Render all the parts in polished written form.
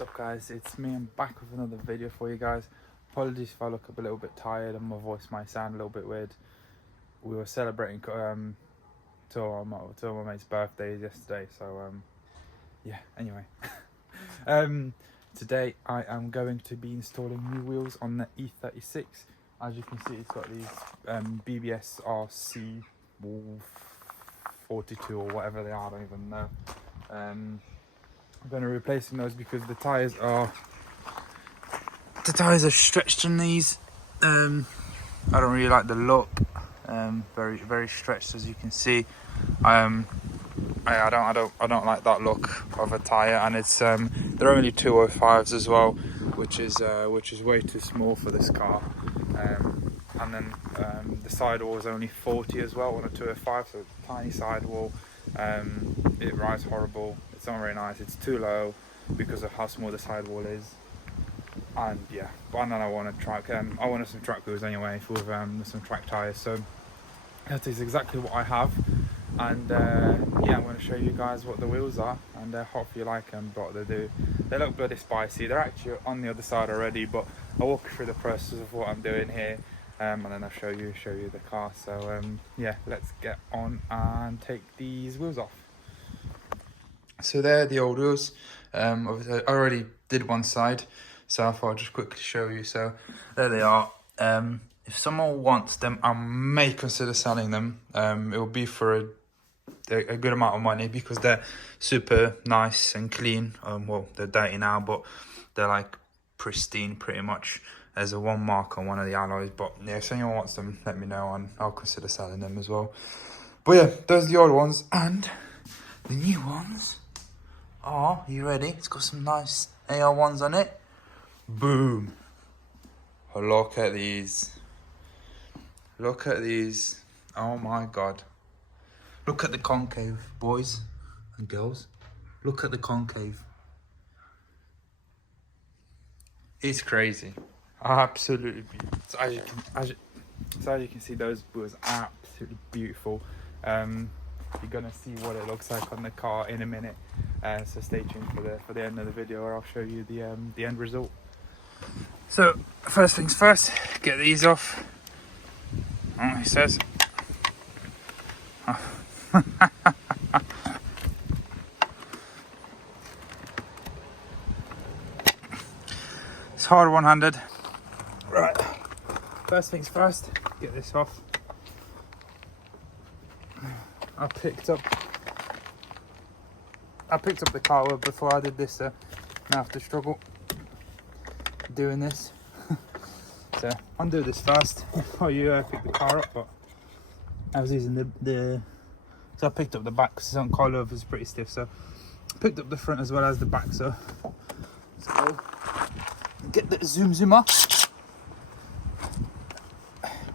What's up guys, it's me. I'm back with another video for you guys. Apologies if I look a little bit tired and my voice might sound a little bit weird. We were celebrating two of my mates' birthdays yesterday, so yeah, anyway. Today I am going to be installing new wheels on the E36. As you can see, it's got these BBS RC 42 or whatever they are, I don't even know. I'm going to be replacing those because the tyres are stretched on these. I don't really like the look. Very stretched, as you can see. I don't like that look of a tyre, and it's they're only 205s as well, which is way too small for this car. And then the sidewall is only 40 as well on a 205, so tiny sidewall. It rides horrible. It's not very nice. It's too low because of how small the sidewall is. And yeah, but then I want a track. I wanted some track wheels anyway with some track tyres. So that is exactly what I have. And yeah, I'm going to show you guys what the wheels are, and hope you like them. But they look bloody spicy. They're actually on the other side already, but I'll walk you through the process of what I'm doing here, and then I'll show you the car. So yeah, let's get on and take these wheels off. So they're the old wheels. Obviously I already did one side, so I thought I'd just quickly show you. So there they are. If someone wants them, I may consider selling them. It will be for a good amount of money because they're super nice and clean. Well, they're dirty now, but they're like pristine pretty much. There's a one mark on one of the alloys, but yeah, if anyone wants them, let me know and I'll consider selling them as well. But yeah, those are the old ones, and the new ones are, you ready? It's got some nice AR1s on it. Boom. Oh, look at these. Look at these. Oh my god. Look at the concave, boys and girls. Look at the concave. It's crazy. Absolutely beautiful. So as you can see, those wheels are absolutely beautiful. You're gonna see what it looks like on the car in a minute. So stay tuned for the end of the video, where I'll show you the end result. So first things first, get these off. Oh, he says. Oh. It's hard one-handed. Right. First things first, get this off. I picked up the car before I did this, so I have to struggle doing this. So undo this first before you pick the car up. But I was using so I picked up the back because it's on coilover, it's pretty stiff. So I picked up the front as well as the back. So let's go get the zoomer.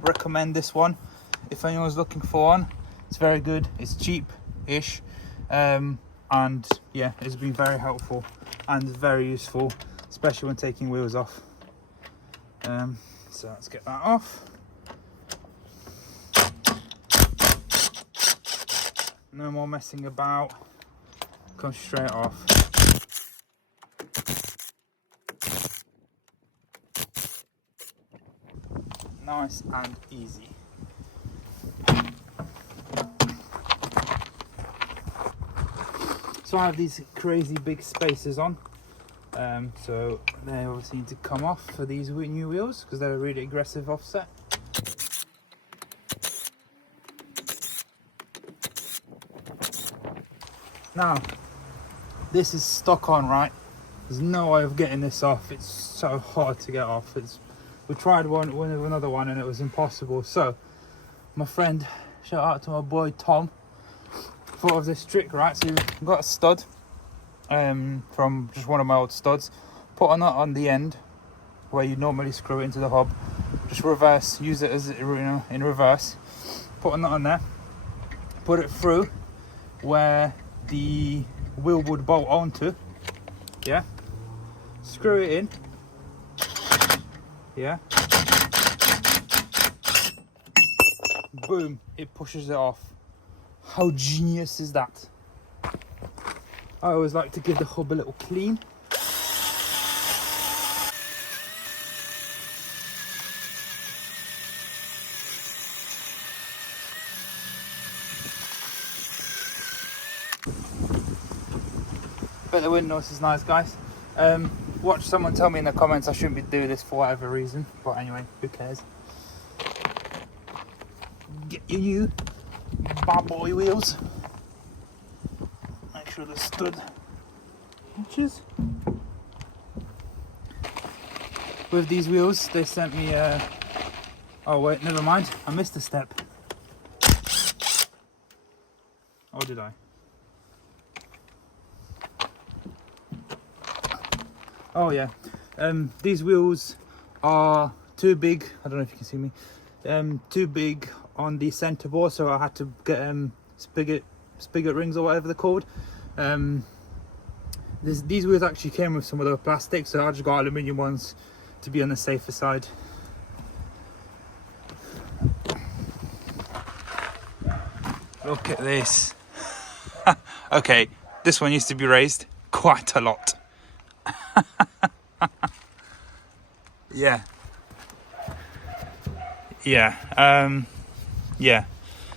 Recommend this one if anyone's looking for one. It's very good. It's cheap-ish, and yeah, it's been very helpful and very useful, especially when taking wheels off. So let's get that off. No more messing about. Come straight off. Nice and easy. So I have these crazy big spacers on. So they obviously need to come off for these new wheels because they're a really aggressive offset. Now, this is stuck on, right? There's no way of getting this off. It's so hard to get off. We tried one with another one and it was impossible. So my friend, shout out to my boy Tom, thought of this trick, right? So you've got a stud from just one of my old studs, put a nut on the end where you normally screw it into the hub, just reverse, use it as, you know, in reverse, put a nut on there, put it through where the wheel would bolt onto, yeah, screw it in, yeah, boom, it pushes it off. How genius is that? I always like to give the hub a little clean. bet the wind noise is nice, guys. Watch someone tell me in the comments I shouldn't be doing this for whatever reason, but anyway, who cares? Get your new bad boy wheels. Make sure they're stood inches. With these wheels, they sent me oh wait, never mind, I missed a step. Or did I? Oh yeah, these wheels are too big. I don't know if you can see me. Too big on the centre board, so I had to get Spigot Rings or whatever they're called. These wheels actually came with some of the plastic, so I just got aluminium ones to be on the safer side. Look at this. Okay, this one used to be raised quite a lot. Yeah,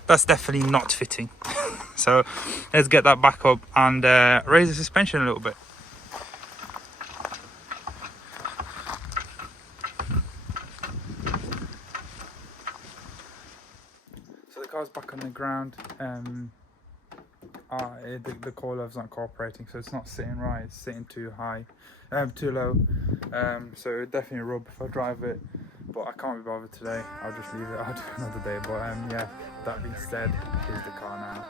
that's definitely not fitting. So let's get that back up and raise the suspension a little bit. So the car's back on the ground. The coilover's not cooperating, so it's not sitting right, it's sitting too high, too low, so it definitely rub if I drive it, but I can't be bothered today. I'll just leave it, I'll do it another day. But yeah, that being said, here's the car now.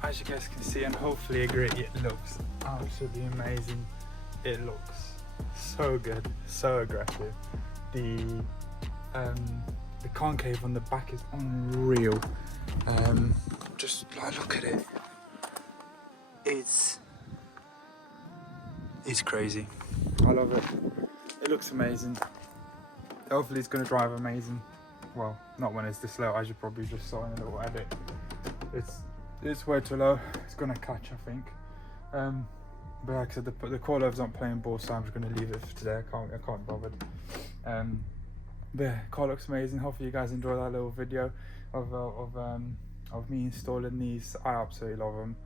As you guys can see and hopefully agree, it looks absolutely amazing. It looks so good, so aggressive. The concave on the back is unreal. Just like, look at it. It's crazy. I love it. It looks amazing. Hopefully it's going to drive amazing. Well, not when it's this low, as you probably just saw in a little edit. It's way too low. It's gonna catch, I think. But like I said, the coilover's not playing ball, so I'm just gonna leave it for today. I can't be bothered. But yeah, car looks amazing. Hopefully you guys enjoy that little video of me installing these. I absolutely love them.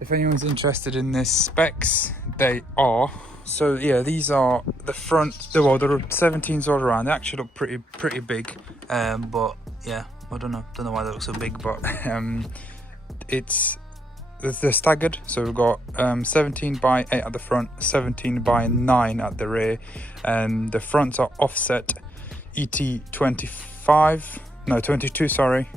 If anyone's interested in this specs, they are. So yeah, these are the front. Well, there are 17s all around. They actually look pretty big. But yeah. I don't know why they look so big, but they're staggered. So we've got 17 by 8 at the front, 17 by 9 at the rear. The fronts are offset ET25, no 22, sorry.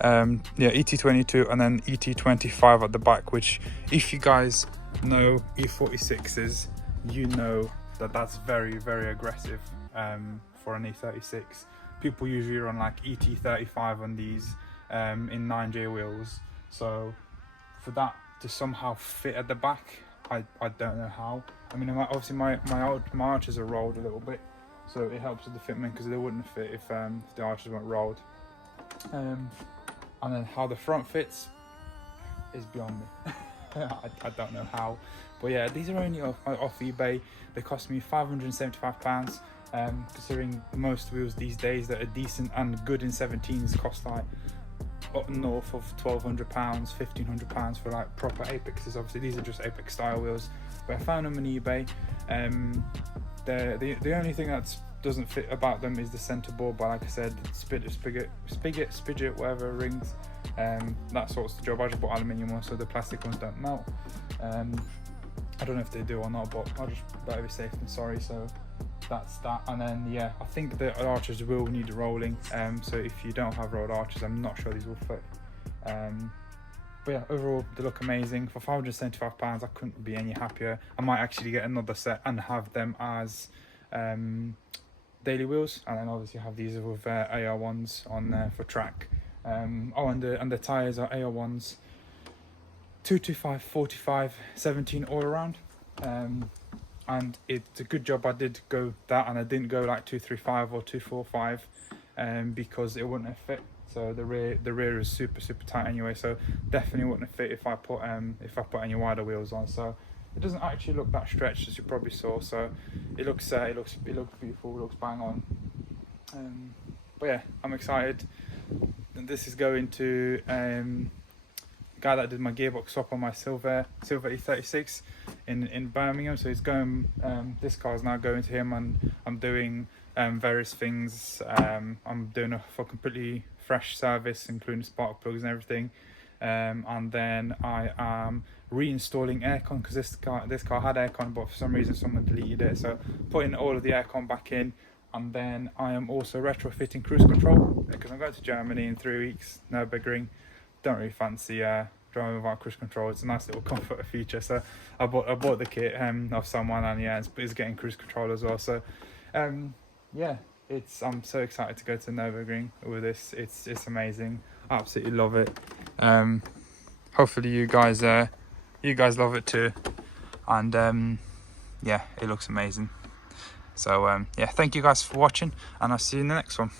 Yeah, ET22 and then ET25 at the back. Which, if you guys know E36s, you know that's very aggressive for an E36. People usually run like ET35 on these in 9J wheels, so for that to somehow fit at the back, I don't know how. I mean, obviously my arches are rolled a little bit, so it helps with the fitment, because they wouldn't fit if the arches weren't rolled. And then how the front fits is beyond me. I don't know how, but yeah, these are only off eBay. They cost me £575. Considering most wheels these days that are decent and good in 17s cost like up north of £1,200, £1,500 for like proper Apexes. Obviously these are just Apex style wheels, but I found them on eBay. The only thing that doesn't fit about them is the centre board, but like I said, Spigot, whatever, rings, that sorts the job. I just bought aluminium ones so the plastic ones don't melt. I don't know if they do or not, but I'll just better be safe than sorry. So that's that. And then yeah, I think the arches will need rolling, so if you don't have rolled arches, I'm not sure these will fit. But yeah, overall they look amazing. For £575 I couldn't be any happier. I might actually get another set and have them as daily wheels, and then obviously have these with AR1s on there for track. And the tyres are AR1s 225, 45, 17 all around. And it's a good job I did go that, and I didn't go like 235 or 245 because it wouldn't have fit. so the rear is super tight anyway, so definitely wouldn't fit if I put any wider wheels on. So it doesn't actually look that stretched, as you probably saw. So it looks beautiful, it looks bang on. But yeah, I'm excited. And this is going to the guy that did my gearbox swap on my silver E36 in Birmingham. So he's going. This car is now going to him, and I'm doing various things. I'm doing a completely fresh service, including spark plugs and everything. And then I am reinstalling aircon, because this car had aircon, but for some reason someone deleted it. So putting all of the aircon back in. And then I am also retrofitting cruise control, because I'm going to Germany in 3 weeks, Nürburgring. Don't really fancy driving without cruise control. It's a nice little comfort feature. So I bought the kit of someone, and yeah, it's getting cruise control as well. So yeah, I'm so excited to go to Nürburgring with this. It's amazing. I absolutely love it. Hopefully you guys love it too. And yeah, it looks amazing. So yeah, thank you guys for watching, and I'll see you in the next one.